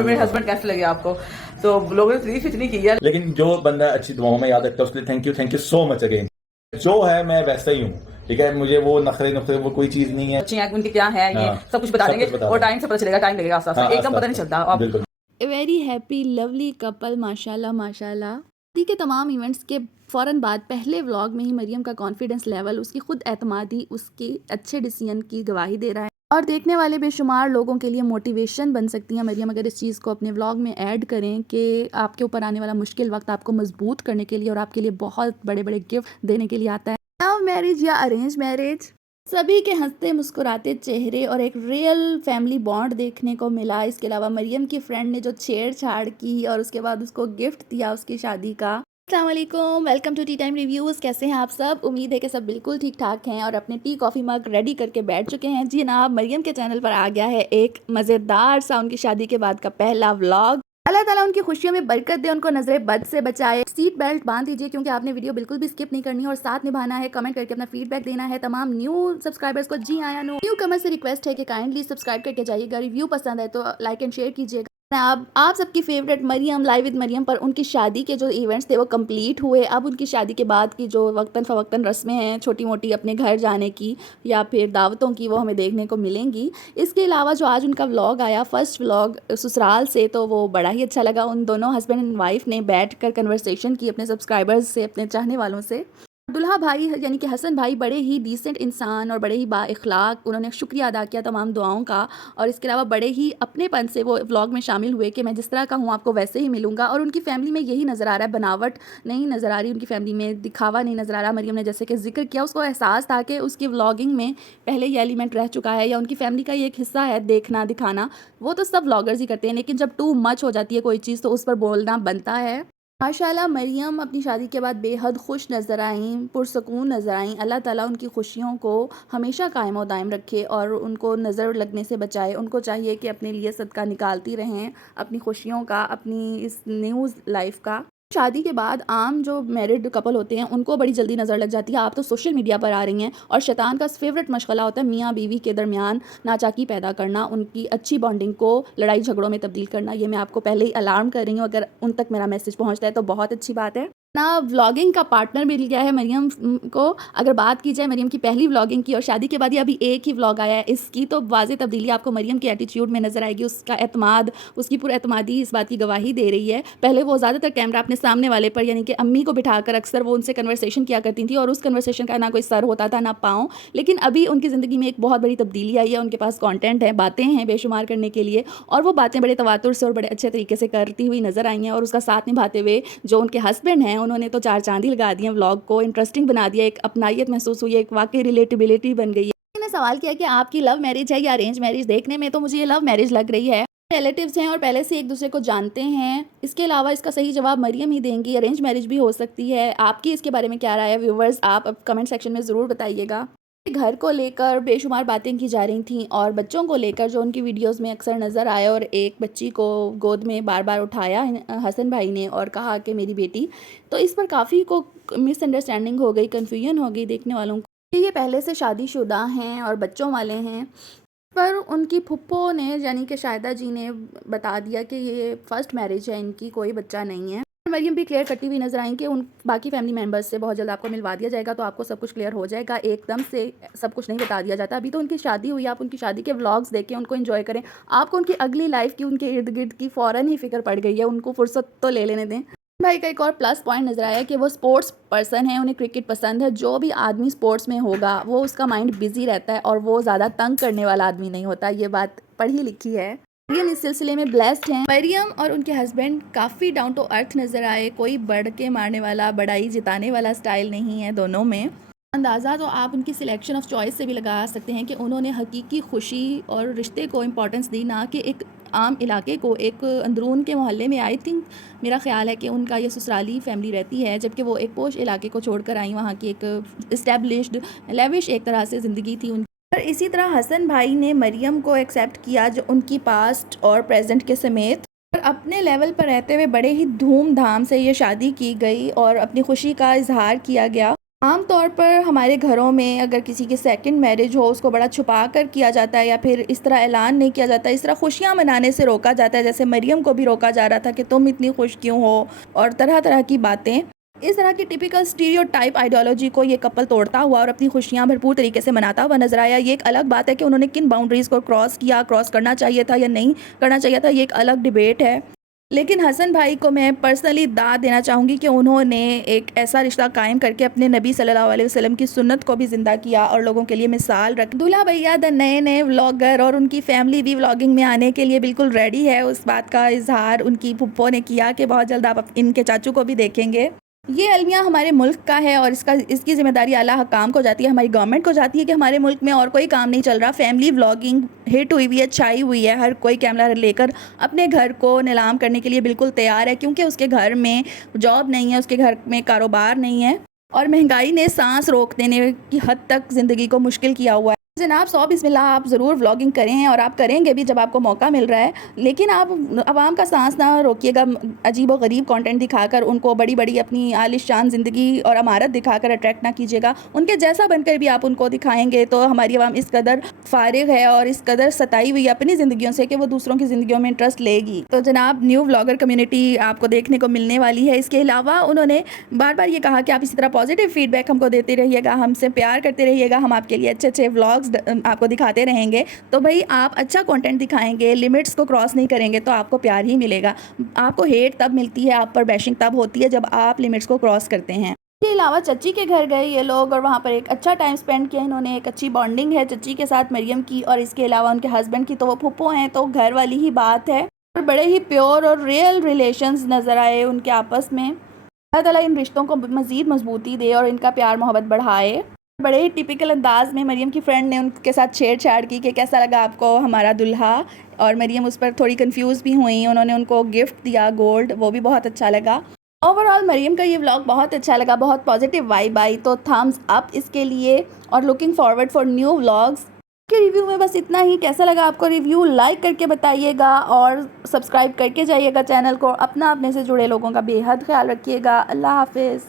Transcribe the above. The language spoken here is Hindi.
मेरे हस्बैंड कैसे लगे आपको? तो लोगों ने तारीफ इतनी की है। लेकिन जो बंदा अच्छी दुआओं में याद रखता है उसके लिए thank you so much again. जो है मैं वैसा ही हूँ, ठीक है, मुझे वो नखरे नखरे वो कोई चीज नहीं है। अच्छी हैं उनकी क्या है ये हाँ, सब कुछ बता सब देंगे कुछ बता और दें। टाइम से पता चलेगा, टाइम लगेगा आस्ता आस्ता, हाँ, एकदम आस्ता पता नहीं आस्ता चलता आप। बिल्कुल। A very happy lovely couple, माशाल्लाह माशाल्लाह। शादी के तमाम इवेंट्स के फ़ौरन बाद पहले व्लॉग में ही मरियम का कॉन्फिडेंस लेवल, उसकी खुद एतमादी, उसकी अच्छे डिसीजन की गवाही दे रहा है और देखने वाले बेशुमार लोगों के लिए मोटिवेशन बन सकती हैं मरियम अगर इस चीज़ को अपने व्लॉग में ऐड करें कि आपके ऊपर आने वाला मुश्किल वक्त आपको मजबूत करने के लिए और आपके लिए बहुत बड़े बड़े गिफ्ट देने के लिए आता है। लव मैरिज या अरेंज मैरिज, सभी के हंसते मुस्कुराते चेहरे और एक रियल फैमिली बॉन्ड देखने को मिला। इसके अलावा मरियम की फ्रेंड ने जो छेड़छाड़ की और उसके बाद उसको गिफ्ट दिया उसकी शादी का। अस्सलाम वालेकुम, welcome to tea time reviews. कैसे हैं आप सब? उम्मीद है कि सब बिल्कुल ठीक ठाक हैं और अपने टी कॉफ़ी मग रेडी करके बैठ चुके हैं। जी जनाब, मरियम के चैनल पर आ गया है एक मज़ेदार सा उनकी शादी के बाद का पहला व्लॉग। अल्लाह ताला उनकी खुशियों में बरकत दे, उनको नजरे बद से बचाए। सीट बेल्ट बांध दीजिए क्योंकि आपने वीडियो बिल्कुल भी स्किप नहीं करनी और साथ निभाना है, कमेंट करके अपना फीडबैक देना है। तमाम न्यू सब्सक्राइबर्स को जी आया न्यू कमर से रिक्वेस्ट है कि काइंडली सब्सक्राइब करके जाइएगा। रिव्यू पसंद है तो लाइक एंड शेयर कीजिएगा। आप सबकी favourite Maryam live with Maryam पर उनकी शादी के जो इवेंट्स थे वो कंप्लीट हुए। अब उनकी शादी के बाद की जो वक्तन फ़वक्तन रस्में हैं छोटी मोटी अपने घर जाने की या फिर दावतों की, वो हमें देखने को मिलेंगी। इसके अलावा जो आज उनका व्लॉग आया, फर्स्ट व्लॉग ससुराल से, तो वो बड़ा ही अच्छा लगा। उन दोनों हस्बैंड एंड वाइफ ने बैठ कर कन्वर्सेशन की अपने सब्सक्राइबर्स से, अपने चाहने वालों से। दुल्हा भाई यानी कि हसन भाई बड़े ही डिसेंट इंसान और बड़े ही बाइखलाक, उन्होंने शुक्रिया अदा किया तमाम दुआओं का और इसके अलावा बड़े ही अपनेपन से वो व्लॉग में शामिल हुए कि मैं जिस तरह का हूँ आपको वैसे ही मिलूंगा। और उनकी फैमिली में यही नज़र आ रहा है, बनावट नहीं नज़र आ रही उनकी फैमिली में, दिखावा नहीं नज़र आ रहा। मरियम ने जैसे कि जिक्र किया, उसको एहसास था कि उसकी व्लॉगिंग में पहले ये एलिमेंट रह चुका है या उनकी फैमिली का ये एक हिस्सा है देखना दिखाना। वो तो सब व्लॉगर्स ही करते हैं, लेकिन जब टू मच हो जाती है कोई चीज़ तो उस पर बोलना बनता है। माशाल्लाह मरियम अपनी शादी के बाद बेहद खुश नज़र आईं, पुरसकून नज़र आईं। अल्लाह ताला उनकी खुशियों को हमेशा कायम और दायम रखे और उनको नज़र लगने से बचाए। उनको चाहिए कि अपने लिए सदका निकालती रहें, अपनी खुशियों का, अपनी इस न्यूज़ लाइफ का। शादी के बाद आम जो मैरिड कपल होते हैं उनको बड़ी जल्दी नज़र लग जाती है। आप तो सोशल मीडिया पर आ रही हैं और शैतान का फेवरेट मशगला होता है मियाँ बीवी के दरमियान नाचाकी पैदा करना, उनकी अच्छी बॉन्डिंग को लड़ाई झगड़ों में तब्दील करना। ये मैं आपको पहले ही अलार्म कर रही हूँ, अगर उन तक मेरा मैसेज पहुँचता है तो बहुत अच्छी बात है ना। व्लॉगिंग का पार्टनर मिल गया है मरियम को। अगर बात की जाए मरियम की पहली व्लॉगिंग की और शादी के बाद ये अभी एक ही व्लॉग आया है इसकी, तो वाज़े तब्दीली आपको मरियम के एटीट्यूड में नज़र आएगी। उसका एतमाद, उसकी पुरएतमादी इस बात की गवाही दे रही है। पहले वो ज़्यादातर कैमरा अपने सामने वाले पर यानी कि अम्मी को बिठाकर अक्सर वो उनसे कन्वर्सेशन किया करती थी और उस कन्वर्सेशन का ना कोई सर होता था ना पाँव। लेकिन अभी उनकी ज़िंदगी में एक बहुत बड़ी तब्दीली आई है। उनके पास कॉन्टेंट है, बातें हैं बेशुमार करने के लिए और वो बातें बड़े तवातुर से और बड़े अच्छे तरीके से करती हुई नज़र आई हैं। और उसका साथ निभाते हुए जो उनके हस्बैंड हैं उन्होंने तो चार चांदी लगा दी है, व्लॉग को इंटरेस्टिंग बना दिया, एक अपनायत महसूस हुई है, एक वाकई रिलेटेबिलिटी बन गई है। मैंने सवाल किया कि आपकी लव मैरिज है या अरेंज मैरिज, देखने में तो मुझे ये लव मैरिज लग रही है। रिलेटिव्स हैं और पहले से एक दूसरे को जानते हैं। इसके अलावा इसका सही जवाब मरियम ही देंगी, अरेंज मैरिज भी हो सकती है। आपकी इसके बारे में क्या राय है व्यूवर्स, आप अब कमेंट सेक्शन में ज़रूर बताइएगा। घर को लेकर बेशुमार बातें की जा रही थीं और बच्चों को लेकर जो उनकी वीडियोस में अक्सर नज़र आए और एक बच्ची को गोद में बार बार उठाया हसन भाई ने और कहा कि मेरी बेटी, तो इस पर काफ़ी को मिसअंडरस्टैंडिंग हो गई, कन्फ्यूजन हो गई देखने वालों को। ये पहले से शादीशुदा हैं और बच्चों वाले हैं, पर उनकी फुप्पो ने यानी कि शाहिदा जी ने बता दिया कि ये फर्स्ट मैरिज है इनकी, कोई बच्चा नहीं है। मरियम भी क्लियर करती हुई नजर आई कि उन बाकी फैमिली मेंबर्स से बहुत जल्द आपको मिलवा दिया जाएगा तो आपको सब कुछ क्लियर हो जाएगा। एकदम से सब कुछ नहीं बता दिया जाता। अभी तो उनकी शादी हुई, आप उनकी शादी के व्लॉग्स देखें, उनको एंजॉय करें। आपको उनकी अगली लाइफ की, उनके इर्द गिर्द की फ़ौरन ही फिक्र पड़ गई है, उनको फुर्सत तो ले लेने दें। भाई का एक और प्लस पॉइंट नज़र आया कि वो स्पोर्ट्स पर्सन है, उन्हें क्रिकेट पसंद है। जो भी आदमी स्पोर्ट्स में होगा वो उसका माइंड बिजी रहता है और वो ज़्यादा तंग करने वाला आदमी नहीं होता। ये बात पढ़ी लिखी है। मरियम इस सिलसिले में ब्लेस्ड हैं। मरियम और उनके हस्बैंड काफ़ी डाउन टू अर्थ नज़र आए, कोई बढ़ के मारने वाला, बड़ाई जिताने वाला स्टाइल नहीं है दोनों में। अंदाज़ा तो आप उनकी सिलेक्शन ऑफ चॉइस से भी लगा सकते हैं कि उन्होंने हकीकी खुशी और रिश्ते को इम्पोर्टेंस दी, ना कि एक आम इलाके को, एक अंदरून के मोहल्ले में। आई थिंक मेरा ख्याल है कि उनका ये ससुराली फैमिली रहती है, जबकि वो एक पोश इलाके को छोड़कर आई। वहाँ की एक इस्टेब्लिश्ड लेविश एक तरह से ज़िंदगी थी उनकी। और इसी तरह हसन भाई ने मरियम को एक्सेप्ट किया जो उनकी पास्ट और प्रेजेंट के समेत, और अपने लेवल पर रहते हुए बड़े ही धूमधाम से ये शादी की गई और अपनी खुशी का इजहार किया गया। आम तौर पर हमारे घरों में अगर किसी की सेकंड मैरिज हो उसको बड़ा छुपा कर किया जाता है या फिर इस तरह ऐलान नहीं किया जाता, इस तरह खुशियाँ मनाने से रोका जाता है। जैसे मरियम को भी रोका जा रहा था कि तुम इतनी खुश क्यों हो, और तरह तरह की बातें। इस तरह की टिपिकल स्टीरियोटाइप आइडियोलॉजी को ये कपल तोड़ता हुआ और अपनी खुशियाँ भरपूर तरीके से मनाता हुआ नजर आया। ये एक अलग बात है कि उन्होंने किन बाउंड्रीज़ को क्रॉस किया, क्रॉस करना चाहिए था या नहीं करना चाहिए था, ये एक अलग डिबेट है। लेकिन हसन भाई को मैं पर्सनली दाद देना चाहूँगी कि उन्होंने एक ऐसा रिश्ता कायम करके अपने नबी सल्लल्लाहु अलैहि वसल्लम की सुन्नत को भी ज़िंदा किया और लोगों के लिए मिसाल रख। दूल्हा भैया द नए नए व्लॉगर और उनकी फैमिली भी व्लॉगिंग में आने के लिए बिल्कुल रेडी है। उस बात का इजहार उनकी फुप्पो ने किया कि बहुत जल्द आप इनके चाचू को भी देखेंगे। ये अलमिया हमारे मुल्क का है और इसकी ज़िम्मेदारी आला हकाम को जाती है, हमारी गवर्नमेंट को जाती है कि हमारे मुल्क में और कोई काम नहीं चल रहा। फैमिली व्लॉगिंग हिट हुई हुई है, छाई हुई है। हर कोई कैमरा लेकर अपने घर को नीलाम करने के लिए बिल्कुल तैयार है, क्योंकि उसके घर में जॉब नहीं है, उसके घर में कारोबार नहीं है और महंगाई ने सांस रोक देने की हद तक ज़िंदगी को मुश्किल किया हुआ है। जनाब 100 बिस्मिल्लाह, आप ज़रूर व्लॉगिंग करें और आप करेंगे भी जब आपको मौका मिल रहा है, लेकिन आप आवाम का सांस ना रोकिएगा अजीब और गरीब कंटेंट दिखाकर, उनको बड़ी बड़ी अपनी आलिशान ज़िंदगी और अमारत दिखाकर अट्रैक्ट ना कीजिएगा। उनके जैसा बनकर भी आप उनको दिखाएंगे तो हमारी आवाम इस कदर फारिग है और इस कदर सताई हुई अपनी ज़िंदगियों से कि वो दूसरों की ज़िंदगियों में इंटरेस्ट लेगी। तो जनाब न्यू व्लॉगर कम्युनिटी आपको देखने को मिलने वाली है। इसके अलावा उन्होंने बार बार ये कहा कि आप इसी तरह पॉजिटिव फीडबैक हमको देते रहिएगा, हमसे प्यार करते रहिएगा, हम आपके लिए अच्छे अच्छे व्लॉग्स आपको दिखाते रहेंगे। तो भाई आप अच्छा कंटेंट दिखाएंगे, लिमिट्स को क्रॉस नहीं करेंगे तो आपको प्यार ही मिलेगा। आपको हेट तब मिलती है, आप पर बैशिंग तब होती है जब आप लिमिट्स को क्रॉस करते हैं। इसके अलावा चच्ची के घर गए ये लोग और वहाँ पर एक अच्छा टाइम स्पेंड किया इन्होंने। एक अच्छी बॉन्डिंग है चच्ची के साथ मरियम की, और इसके अलावा उनके हस्बैंड की तो वो फुप्पो हैं, तो घर वाली ही बात है और बड़े ही प्योर और रियल रिलेशंस नज़र आए उनके आपस में। अल्लाह ताला इन रिश्तों को मज़ीद मजबूती दे और इनका प्यार मोहब्बत बढ़ाए। बड़े ही टिपिकल अंदाज में मरियम की फ्रेंड ने उनके साथ छेड़छाड़ की कि कैसा लगा आपको हमारा दुल्हा, और मरियम उस पर थोड़ी कंफ्यूज भी हुई। उन्होंने उनको गिफ्ट दिया गोल्ड, वो भी बहुत अच्छा लगा। ओवरऑल मरियम का ये व्लॉग बहुत अच्छा लगा, बहुत पॉजिटिव वाइब आई, तो थम्स अप इसके लिए और looking forward for new vlogs. के रिव्यू में बस इतना ही। कैसा लगा आपको रिव्यू, लाइक करके बताइएगा और सब्सक्राइब करके जाइएगा चैनल को। अपने से जुड़े लोगों का बेहद ख्याल रखिएगा। अल्लाह हाफिज़।